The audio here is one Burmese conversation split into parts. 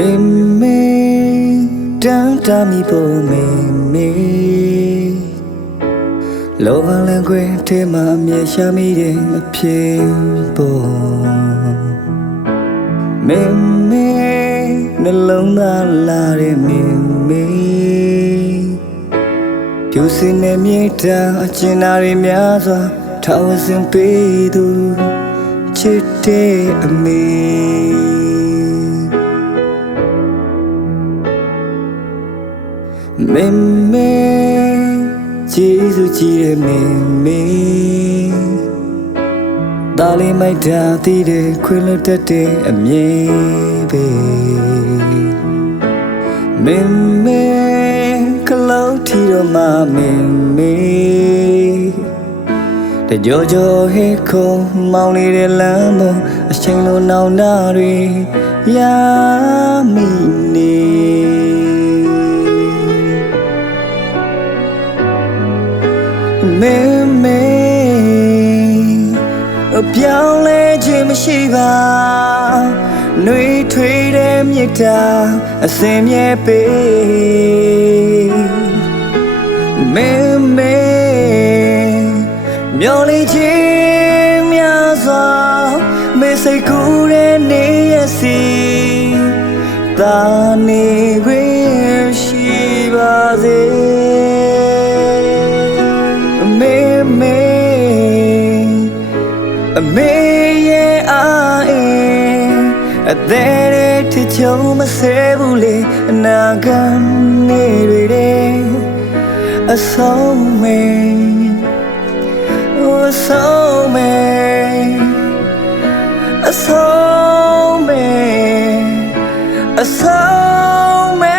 မေမေတန်တာမီပေါ်မေမေလောကလန်ခွေထဲမှာအမြဲရှာမိတဲ့အဖြစ်ပေါ်မေမေနှလုံးသားလာတဲ့မေမေပြူစင်တဲ့မြေတာအကျဉ်းသားတွေများစွာထောက်ဝစင်ပေးသူချစ်တဲ့အမေမေမေကျေးဇူးကြီးတဲ့မေမေဒါလေးမိုက်တာတည်တဲ့ခွေလွတ်တတ်တဲ့အမြင်ပဲမေမေကလောက်ထီတော့မှမေမေတကြောကြောဟေခုံမောင်းနေတဲ့လမ်းပေါ်အချိန်လိုနောင်နာတွေရမိနေမေမေပြောင်းလဲခြင်းမရှိပါနှွေးထွေးတဲ့မြစ်တာအစင်မြဲပေးမေမေမျောလင်းခြင်းများစွာမေစိတ်ကူးတဲ့နေရစီတာနေခွင့်ရှိပါစေအမေရဲ့အားအင်းအသေးတဲ့ထချုံမဆဲဘူးလေအနာဂတ်နေတွေတဲ့အဆုံးမေအဆုံးမေအဆုံးမေအဆုံးမေ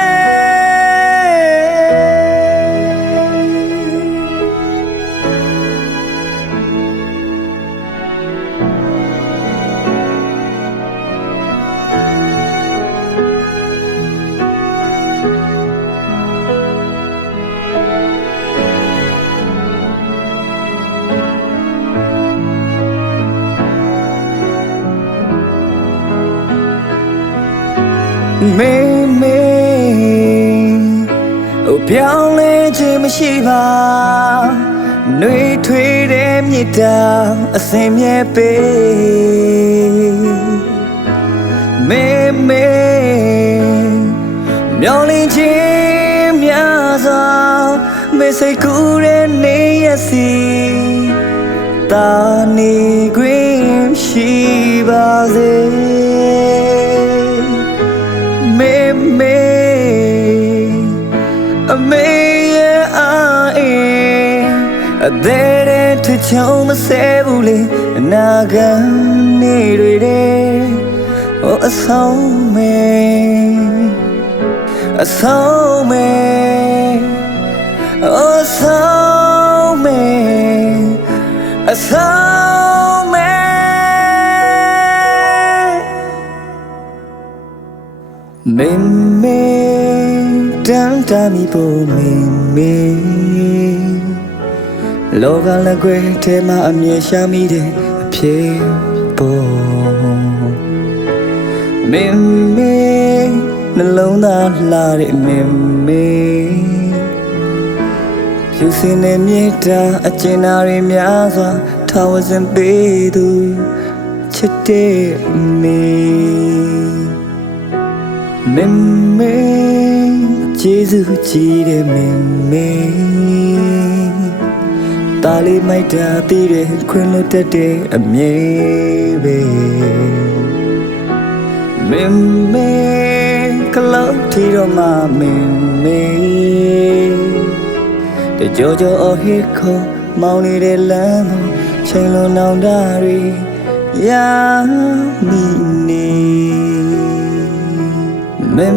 မေမေပြောင်းလဲခြင်းမရှိပါနှွေးထွေးတဲ့မြစ်တာအစင်မြဲပေးမေမေမျောလင်းခြင်းများစွာမေစိတ်ကူးတဲ့နေရစီတာနေခွင့်ရှိပါစေမေမေအမေရဲ့အားအင်းအသေးတဲ့ထချုံမဆဲဘူးလေအနာဂတ်နေတွေတဲ့အဆုံးမေအဆုံးမေအဆုံးမေအဆုံးမေမေမေတန်တာမီပေါ်မေမေလောကလကွယ်ထဲမှာအမြဲရှာမိတဲ့အဖြစ်ပေါ်မေမေနှလုံးသားလာတဲ့မေမေဖြူစင်တဲ့မြေတာအကျဉ်းသားတွေများစွာထောက်ဝစင်ပေးသူချစ်တဲ့မေမေမေကျေးဇူးကြီးတဲ့မေမေတာလေးမိုက်တာတည်တဲ့ခွင်လွတ်တတ်တဲ့အမြင်ပဲမေမေကလောက်ထီတော့မှမေမေတကြောကြောအဟိခုံမောင်းနေတဲ့လမ်းပေါ်ချိန်လုံးနောင်တတွေရမိနေမေ